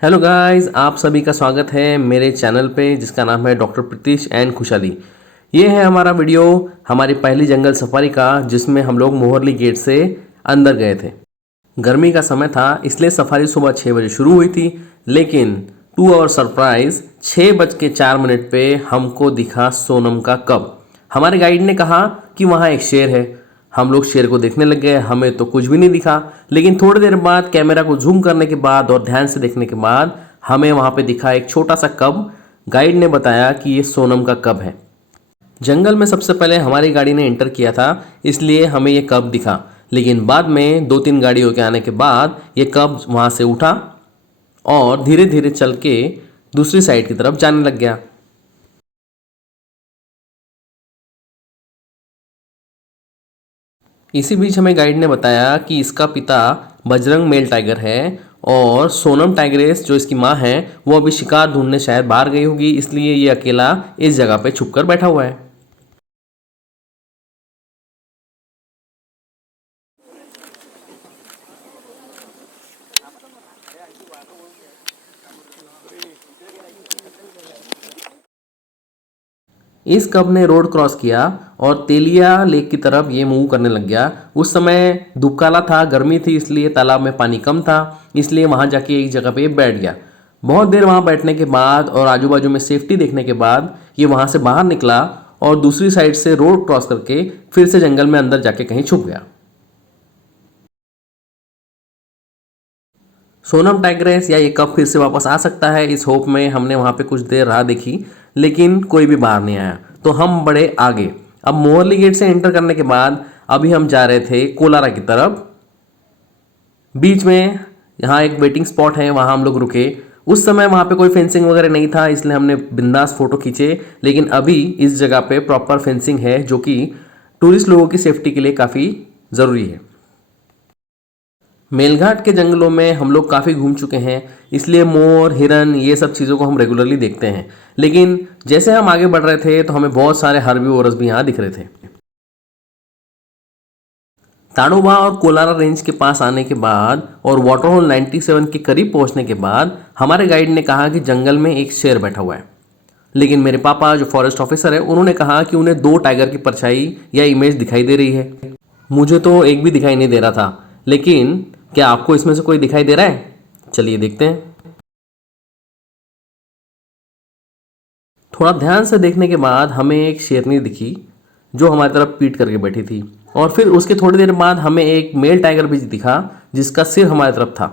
Hello guys, आप सभी का स्वागत है मेरे चैनल पे जिसका नाम है डॉक्टर प्रीतिश एंड खुशहाली। ये है हमारा वीडियो हमारी पहली जंगल सफारी का, जिसमें हम लोग मोहरली गेट से अंदर गए थे। गर्मी का समय था इसलिए सफारी सुबह 6 बजे शुरू हुई थी, लेकिन टू आवर सरप्राइज 6:04 पे हमको दिखा सोनम का कब। हमारे गाइड ने कहा कि वहाँ एक शेर है। हम लोग शेर को देखने लग गए, हमें तो कुछ भी नहीं दिखा, लेकिन थोड़ी देर बाद कैमरा को जूम करने के बाद और ध्यान से देखने के बाद हमें वहाँ पे दिखा एक छोटा सा कब। गाइड ने बताया कि ये सोनम का कब है। जंगल में सबसे पहले हमारी गाड़ी ने एंटर किया था, इसलिए हमें ये कब दिखा, लेकिन बाद में 2-3 गाड़ियों के आने के बाद ये कब वहाँ से उठा और धीरे धीरे चल के दूसरी साइड की तरफ जाने लग गया। इसी बीच हमें गाइड ने बताया कि इसका पिता बजरंग मेल टाइगर है और सोनम टाइग्रेस जो इसकी माँ है वो अभी शिकार ढूंढने शायद बाहर गई होगी, इसलिए ये अकेला इस जगह पे छुप कर बैठा हुआ है। इस कब ने रोड क्रॉस किया और तेलिया लेक की तरफ ये मूव करने लग गया। उस समय धूप काला था, गर्मी थी, इसलिए तालाब में पानी कम था, इसलिए वहाँ जाके एक जगह पे बैठ गया। बहुत देर वहाँ बैठने के बाद और आजू बाजू में सेफ्टी देखने के बाद ये वहाँ से बाहर निकला और दूसरी साइड से रोड क्रॉस करके फिर से जंगल में अंदर जाके कहीं छुप गया। सोनम टाइग्रेस या ये कब फिर से वापस आ सकता है, इस होप में हमने वहाँ पे कुछ देर राह देखी, लेकिन कोई भी बाहर नहीं आया, तो हम बड़े आगे। अब मोहरली गेट से एंटर करने के बाद अभी हम जा रहे थे कोलारा की तरफ। बीच में यहाँ एक वेटिंग स्पॉट है, वहाँ हम लोग रुके। उस समय वहाँ पे कोई फेंसिंग वगैरह नहीं था, इसलिए हमने बिंदास फोटो खींचे, लेकिन अभी इस जगह पे प्रॉपर फेंसिंग है जो कि टूरिस्ट लोगों की सेफ्टी के लिए काफ़ी ज़रूरी है। मेलघाट के जंगलों में हम लोग काफ़ी घूम चुके हैं, इसलिए मोर, हिरन, ये सब चीज़ों को हम रेगुलरली देखते हैं, लेकिन जैसे हम आगे बढ़ रहे थे तो हमें बहुत सारे हर्बीवोरस भी यहाँ दिख रहे थे। ताड़ोबा और कोलारा रेंज के पास आने के बाद और वाटरहोल 97 के करीब पहुंचने के बाद हमारे गाइड ने कहा कि जंगल में एक शेर बैठा हुआ है, लेकिन मेरे पापा जो फॉरेस्ट ऑफिसर है उन्होंने कहा कि उन्हें 2 टाइगर की परछाई या इमेज दिखाई दे रही है। मुझे तो एक भी दिखाई नहीं दे रहा था, लेकिन क्या आपको इसमें से कोई दिखाई दे रहा है? चलिए देखते हैं। थोड़ा ध्यान से देखने के बाद हमें एक शेरनी दिखी जो हमारी तरफ पीट करके बैठी थी, और फिर उसके थोड़ी देर बाद हमें एक मेल टाइगर भी दिखा जिसका सिर हमारी तरफ था,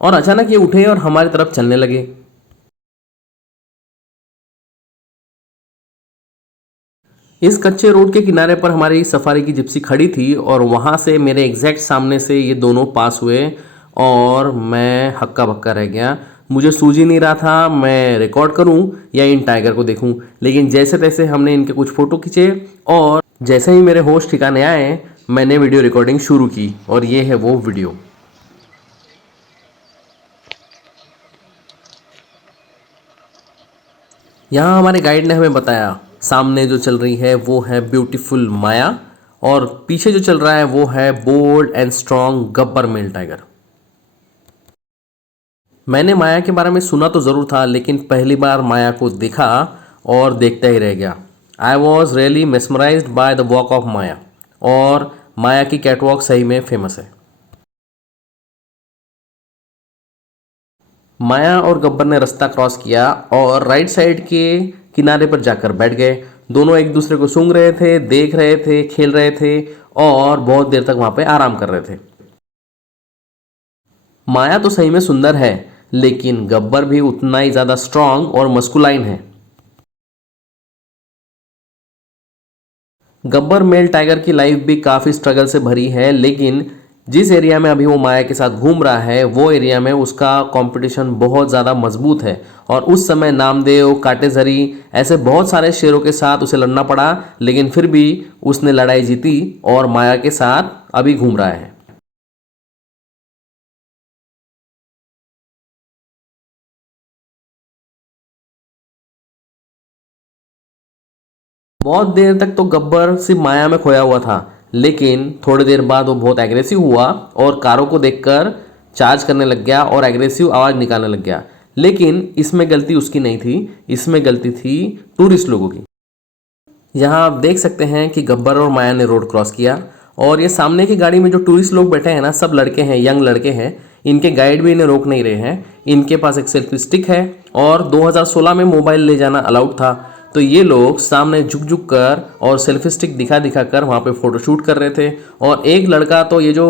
और अचानक ये उठे और हमारी तरफ चलने लगे। इस कच्चे रोड के किनारे पर हमारी सफारी की जिप्सी खड़ी थी और वहाँ से मेरे एग्जैक्ट सामने से ये दोनों पास हुए और मैं हक्का बक्का रह गया। मुझे सूझ ही नहीं रहा था मैं रिकॉर्ड करूं या इन टाइगर को देखूं, लेकिन जैसे तैसे हमने इनके कुछ फ़ोटो खींचे और जैसे ही मेरे होश ठिकाने आए मैंने वीडियो रिकॉर्डिंग शुरू की, और ये है वो वीडियो। यहाँ हमारे गाइड ने हमें बताया सामने जो चल रही है वो है ब्यूटीफुल माया, और पीछे जो चल रहा है वो है bold and strong Gabbar male tiger. मैंने माया के बारे में सुना तो ज़रूर था, लेकिन पहली बार माया को देखा और देखता ही रह गया। I was really mesmerised by the walk of Maya, और माया की कैटवॉक सही में फेमस है। माया और गब्बर ने रास्ता क्रॉस किया और राइट साइड के किनारे पर जाकर बैठ गए। दोनों एक दूसरे को सूंघ रहे थे, देख रहे थे, खेल रहे थे और बहुत देर तक वहाँ पे आराम कर रहे थे। माया तो सही में सुंदर है, लेकिन गब्बर भी उतना ही ज़्यादा स्ट्रांग और मस्कुलाइन है। गब्बर मेल टाइगर की लाइफ भी काफ़ी स्ट्रगल से भरी है, लेकिन जिस एरिया में अभी वो माया के साथ घूम रहा है वो एरिया में उसका कंपटीशन बहुत ज़्यादा मजबूत है, और उस समय नामदेव, काटेझरी ऐसे बहुत सारे शेरों के साथ उसे लड़ना पड़ा, लेकिन फिर भी उसने लड़ाई जीती और माया के साथ अभी घूम रहा है। बहुत देर तक तो गब्बर सिर्फ माया में खोया हुआ था, लेकिन थोड़ी देर बाद वो बहुत एग्रेसिव हुआ और कारों को देखकर चार्ज करने लग गया और एग्रेसिव आवाज़ निकालने लग गया। लेकिन इसमें गलती उसकी नहीं थी, इसमें गलती थी टूरिस्ट लोगों की। यहाँ आप देख सकते हैं कि गब्बर और माया ने रोड क्रॉस किया और ये सामने की गाड़ी में जो टूरिस्ट लोग बैठे हैं ना, सब लड़के हैं, यंग लड़के हैं। इनके गाइड भी इन्हें रोक नहीं रहे हैं। इनके पास एक सेल्फी स्टिक है और 2016 में मोबाइल ले जाना अलाउड था। तो ये लोग सामने झुक झुक कर और सेल्फी स्टिक दिखा दिखा कर वहाँ पे फोटो शूट कर रहे थे। और एक लड़का तो ये जो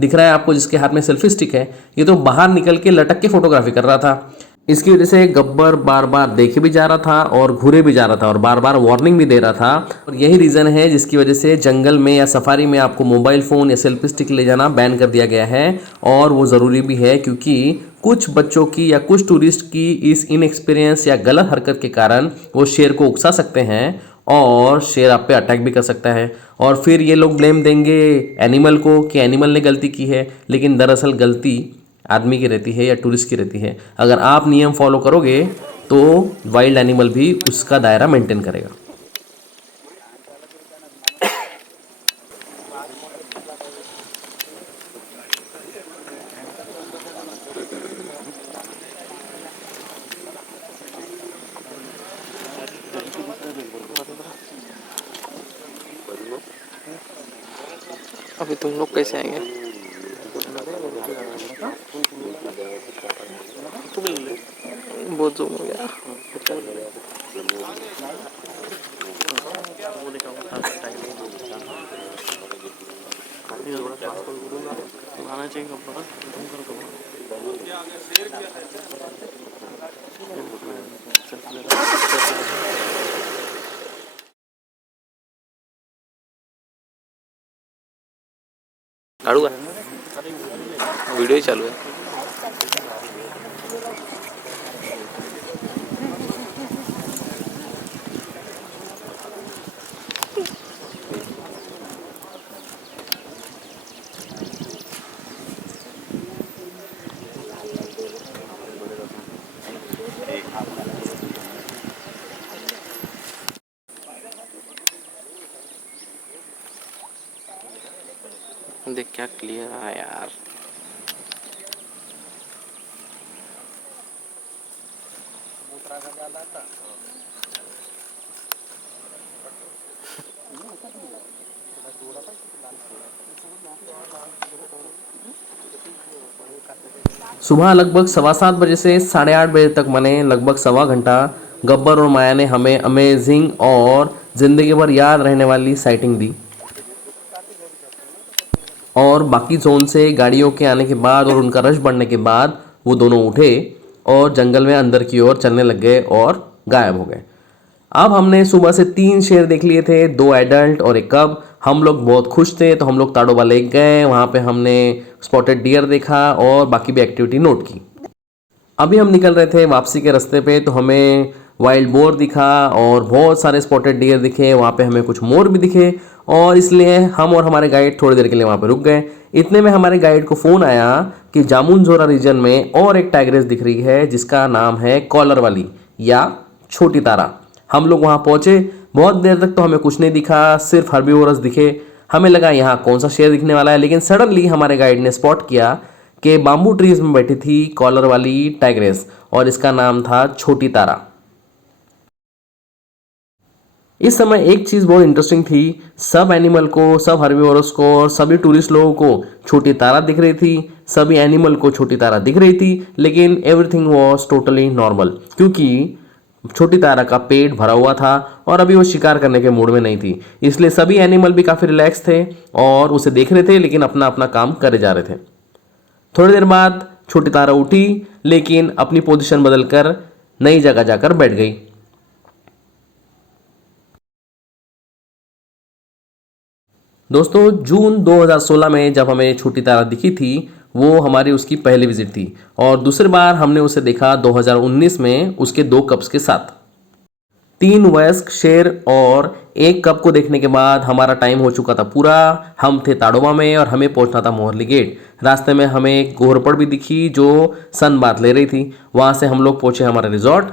दिख रहा है आपको जिसके हाथ में सेल्फी स्टिक है, ये तो बाहर निकल के लटक के फोटोग्राफी कर रहा था। इसकी वजह से गब्बर बार बार देखे भी जा रहा था और घूरे भी जा रहा था और बार बार वार्निंग भी दे रहा था। और यही रीज़न है जिसकी वजह से जंगल में या सफारी में आपको मोबाइल फ़ोन या सेल्फी स्टिक ले जाना बैन कर दिया गया है। और वो ज़रूरी भी है क्योंकि कुछ बच्चों की या कुछ टूरिस्ट की इस इनएक्सपीरियंस या गलत हरकत के कारण वो शेर को उकसा सकते हैं और शेर आप पे अटैक भी कर सकता है। और फिर ये लोग ब्लेम देंगे एनिमल को कि एनिमल ने गलती की है, लेकिन दरअसल गलती आदमी की रहती है या टूरिस्ट की रहती है। अगर आप नियम फॉलो करोगे तो वाइल्ड एनिमल भी उसका दायरा मेंटेन करेगा। अभी तुम लोग कैसे आएंगे? बहुत जूम हो गया। काढू का? व्हिडिओ चालू आहे। देख क्या क्लियर है यार। सुबह लगभग 7:15 बजे से 8:30 बजे तक मैंने लगभग सवा घंटा गब्बर और माया ने हमें अमेजिंग और ज़िंदगी भर याद रहने वाली साइटिंग दी। और बाकी जोन से गाड़ियों के आने के बाद और उनका रश बढ़ने के बाद वो दोनों उठे और जंगल में अंदर की ओर चलने लग गए और गायब हो गए। अब हमने सुबह से 3 शेर देख लिए थे, 2 एडल्ट और एक कब। हम लोग बहुत खुश थे तो हम लोग ताड़ोबा लेक गए, वहाँ पे हमने स्पॉटेड डियर देखा और बाकी भी एक्टिविटी नोट की। अभी हम निकल रहे थे वापसी के रास्ते पे तो हमें वाइल्ड बोर दिखा और बहुत सारे स्पॉटेड डियर दिखे, वहाँ पे हमें कुछ मोर भी दिखे और इसलिए हम और हमारे गाइड थोड़ी देर के लिए वहाँ पे रुक गए। इतने में हमारे गाइड को फ़ोन आया कि जामुनजोरा रीजन में और एक टाइग्रेस दिख रही है जिसका नाम है कॉलर वाली या छोटी तारा। हम लोग वहाँ पहुँचे, बहुत देर तक तो हमें कुछ नहीं दिखा, सिर्फ हर्बीवोरस दिखे। हमें लगा यहाँ कौन सा शेर दिखने वाला है, लेकिन सडनली हमारे गाइड ने स्पॉट किया कि बाम्बू ट्रीज में बैठी थी कॉलर वाली टाइग्रेस और इसका नाम था छोटी तारा। इस समय एक चीज़ बहुत इंटरेस्टिंग थी, सब एनिमल को, सब हर्बीवोरस को और सभी टूरिस्ट लोगों को छोटी तारा दिख रही थी, सभी एनिमल को छोटी तारा दिख रही थी, लेकिन एवरीथिंग वॉज टोटली नॉर्मल क्योंकि छोटी तारा का पेट भरा हुआ था और अभी वो शिकार करने के मूड में नहीं थी। इसलिए सभी एनिमल भी काफ़ी रिलैक्स थे और उसे देख रहे थे, लेकिन अपना अपना काम करे जा रहे थे। थोड़ी देर बाद छोटी तारा उठी, लेकिन अपनी पोजीशन बदलकर नई जगह जाकर बैठ गई। दोस्तों, जून 2016 में जब हमें छोटी तारा दिखी थी वो हमारी उसकी पहली विजिट थी और दूसरी बार हमने उसे देखा 2019 में उसके 2 कप्स के साथ। 3 वयस्क शेर और 1 कप को देखने के बाद हमारा टाइम हो चुका था पूरा। हम थे ताड़ोबा में और हमें पहुंचना था मोहरली गेट। रास्ते में हमें एक घोरपड़ भी दिखी जो सन बाथ ले रही थी। वहां से हम लोग पहुंचे हमारे रिजॉर्ट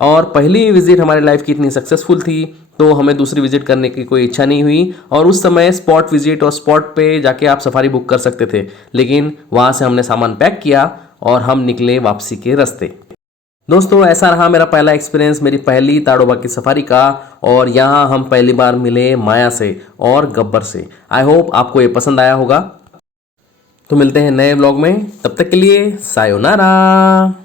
और पहली विजिट हमारी लाइफ की इतनी सक्सेसफुल थी तो हमें दूसरी विजिट करने की कोई इच्छा नहीं हुई। और उस समय स्पॉट विजिट और स्पॉट पे जाके आप सफारी बुक कर सकते थे, लेकिन वहाँ से हमने सामान पैक किया और हम निकले वापसी के रास्ते। दोस्तों ऐसा रहा मेरा पहला एक्सपीरियंस, मेरी पहली ताड़ोबा की सफारी का। और यहाँ हम पहली बार मिले माया से और गब्बर से। आई होप आपको ये पसंद आया होगा। तो मिलते हैं नए व्लॉग में, तब तक के लिए सायोनारा।